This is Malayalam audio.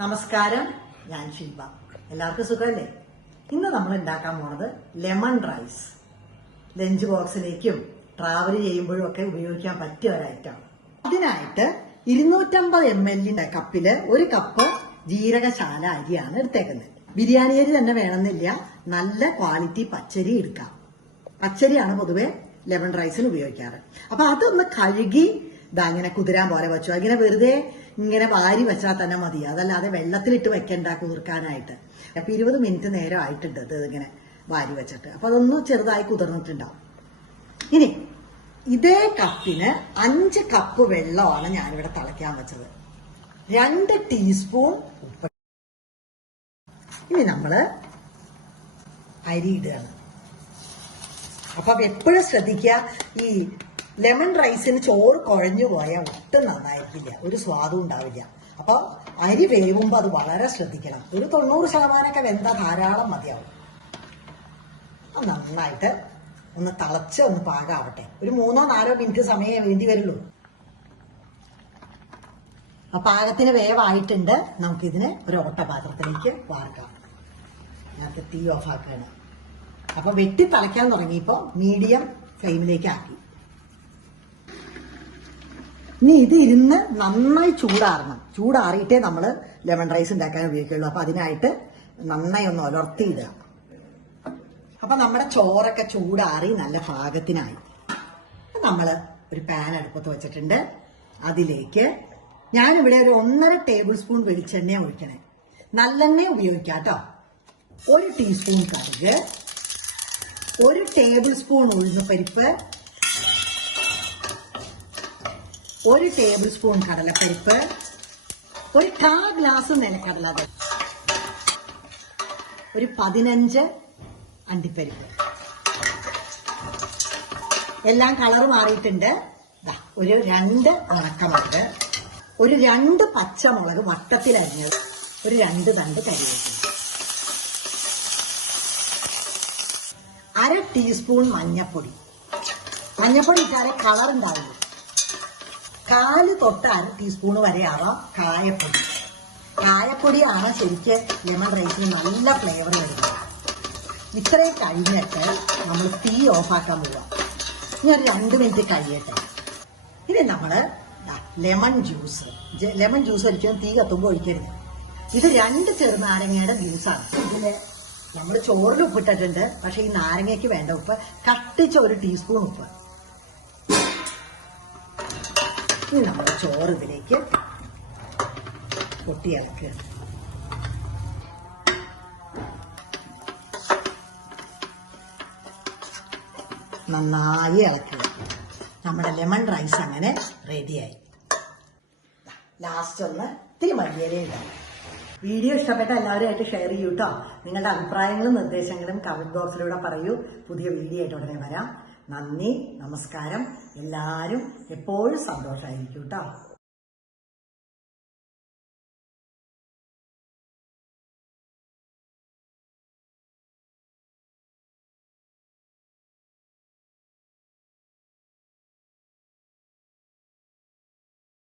നമസ്കാരം. ഞാൻ ശില്പ എല്ലാവർക്കും സുഖമല്ലേ? ഇന്ന് നമ്മൾ ഉണ്ടാക്കാൻ പോണത് ലെമൺ റൈസ്. ലഞ്ച് ബോക്സിലേക്കും ട്രാവൽ ചെയ്യുമ്പോഴും ഒക്കെ ഉപയോഗിക്കാൻ പറ്റിയ ഒരു ഐറ്റമാണ് ഇതിനായിട്ട് ഇരുന്നൂറ്റമ്പത് എം എല്ലിന്റെ കപ്പിൽ ഒരു കപ്പ് ജീരകശാല അരിയാണ് എടുത്തേക്കുന്നത്. ബിരിയാണി അരി തന്നെ വേണമെന്നില്ല. നല്ല ക്വാളിറ്റി പച്ചരി എടുക്കാം. പച്ചരിയാണ് പൊതുവെ ലെമൺ റൈസിന് ഉപയോഗിക്കാറ്. അപ്പൊ അതൊന്ന് കഴുകി ഇതാ ഇങ്ങനെ കുതിരാൻ പോലെ വെച്ചു. ഇങ്ങനെ വെറുതെ ഇങ്ങനെ വാരി വെച്ചാൽ തന്നെ മതി. അതല്ലാതെ വെള്ളത്തിലിട്ട് വെക്കണ്ട കുതിർക്കാനായിട്ട്. അപ്പൊ ഇരുപത് മിനിറ്റ് നേരം ആയിട്ടുണ്ട് ഇത് ഇങ്ങനെ വാരി വെച്ചിട്ട്. അപ്പൊ അതൊന്ന് ചെറുതായി കുതിർന്നിട്ടുണ്ടാവും. ഇനി ഇതേ കപ്പിന് അഞ്ച് കപ്പ് വെള്ളമാണ് ഞാനിവിടെ തിളയ്ക്കാൻ വെച്ചത്. രണ്ട് ടീസ്പൂൺ ഉപ്പ്. ഇനി നമ്മൾ അരി ഇടുകയാണ്. അപ്പൊ എപ്പോഴും ശ്രദ്ധിക്കുക ഈ ലെമൺ റൈസിന് ചോറ് കുഴഞ്ഞു പോയാൽ ഒട്ടും നന്നായിരിക്കില്ല. ഒരു സ്വാദും ഉണ്ടാവില്ല. അപ്പോൾ അരി വേവുമ്പോൾ അത് വളരെ ശ്രദ്ധിക്കണം. ഒരു തൊണ്ണൂറ് ശതമാനമൊക്കെ വെന്ത ധാരാളം മതിയാവും. നന്നായിട്ട് ഒന്ന് തിളച്ച് ഒന്ന് പാകാവട്ടെ. ഒരു മൂന്നോ നാലോ മിനിറ്റ് സമയം വേണ്ടി വരുള്ളൂ. ആ പാകത്തിന് വേവായിട്ടുണ്ട്. നമുക്കിതിനെ ഒരു ഓട്ടപാത്രത്തിലേക്ക് വാർക്കാം. ഞാനത് തീ ഓഫ് ആക്കുകയാണ് അപ്പൊ വെട്ടി തിളയ്ക്കാൻ തുടങ്ങിയപ്പോ മീഡിയം ഫ്ലെയിമിലേക്ക് ആക്കി. ഇനി ഇത് ഇരുന്ന് നന്നായി ചൂടാറണം. ചൂടാറിയിട്ടേ നമ്മൾ ലെമൺ റൈസ് ഉണ്ടാക്കാൻ ഉപയോഗിക്കുള്ളൂ. അപ്പൊ അതിനായിട്ട് നന്നായി ഒന്ന് ഒലർത്തിയിടുക. അപ്പൊ നമ്മുടെ ചോറൊക്കെ ചൂടാറി നല്ല പാകത്തിനായി. നമ്മൾ ഒരു പാൻ അടുപ്പത്ത് വെച്ചിട്ടുണ്ട്. അതിലേക്ക് ഞാനിവിടെ ഒരു ഒന്നര ടേബിൾ സ്പൂൺ വെളിച്ചെണ്ണ ഒഴിക്കണേ. നല്ലെണ്ണ ഉപയോഗിക്കാം ഒരു ടീസ്പൂൺ കടുക് ഒരു ടേബിൾ സ്പൂൺ ഉഴുന്നുപരിപ്പ് ഒരു ടേബിൾ സ്പൂൺ കടലപ്പരിപ്പ് ഒരു കാ ഗ്ലാസ് നിലക്കടല ഒരു പതിനഞ്ച് അണ്ടിപ്പരിപ്പ്. എല്ലാം കളർ മാറിയിട്ടുണ്ട്. ഒരു രണ്ട് ഉണക്കമുളക് ഒരു രണ്ട് പച്ചമുളക് വട്ടത്തിൽ വട്ടത്തിലരിഞ്ഞത് ഒരു രണ്ട് തണ്ട് കരിവേപ്പില അര ടീസ്പൂൺ മഞ്ഞപ്പൊടി. മഞ്ഞപ്പൊടി ഇട്ടാലേ കളർ ഉണ്ടാവില്ല കാൽ തൊട്ട് അര ടീസ്പൂൺ വരെ ആവാം കായപ്പൊടി. കായപ്പൊടിയാണ് ശരിക്ക് ലെമൺ റൈസിന് നല്ല ഫ്ലേവർ വരുന്നത്. ഇത്രയും കഴിഞ്ഞിട്ട് നമ്മൾ തീ ഓഫാക്കാൻ പോവാം. ഇനി ഒരു രണ്ട് മിനിറ്റ് കഴിയട്ടെ. ഇനി നമ്മൾ ലെമൺ ജ്യൂസ് ലെമൺ ജ്യൂസ് ഒരിക്കലും തീ കത്തുമ്പോൾ ഒഴിക്കരുത്. ഇത് രണ്ട് ചെറുനാരങ്ങയുടെ ജ്യൂസാണ് ഇതിൽ നമ്മൾ ചോറിൽ ഉപ്പിട്ടിട്ടുണ്ട്. പക്ഷേ ഈ നാരങ്ങയ്ക്ക് വേണ്ട ഉപ്പ് കട്ടിച്ച ഒരു ടീസ്പൂൺ ഉപ്പ്. ഇനി നമ്മൾ ചോറ് ഇതിലേക്ക് പൊട്ടിയിളക്കുക. നന്നായി ഇളക്കുക. നമ്മുടെ ലെമൺ റൈസ് അങ്ങനെ റെഡിയായി. ലാസ്റ്റ് ഒന്ന് ഇത്തിരി മല്ലിയിലയിടാം വീഡിയോ ഇഷ്ടപ്പെട്ട എല്ലാവരുമായിട്ട് ഷെയർ ചെയ്യൂ കേട്ടോ നിങ്ങളുടെ അഭിപ്രായങ്ങളും നിർദ്ദേശങ്ങളും കമന്റ് ബോക്സിലൂടെ പറയൂ. പുതിയ വീഡിയോ ആയിട്ട് ഉടനെ വരാം. നന്ദി നമസ്കാരം. എല്ലാവരും എപ്പോഴും സന്തോഷമായിരിക്കും കേട്ടോ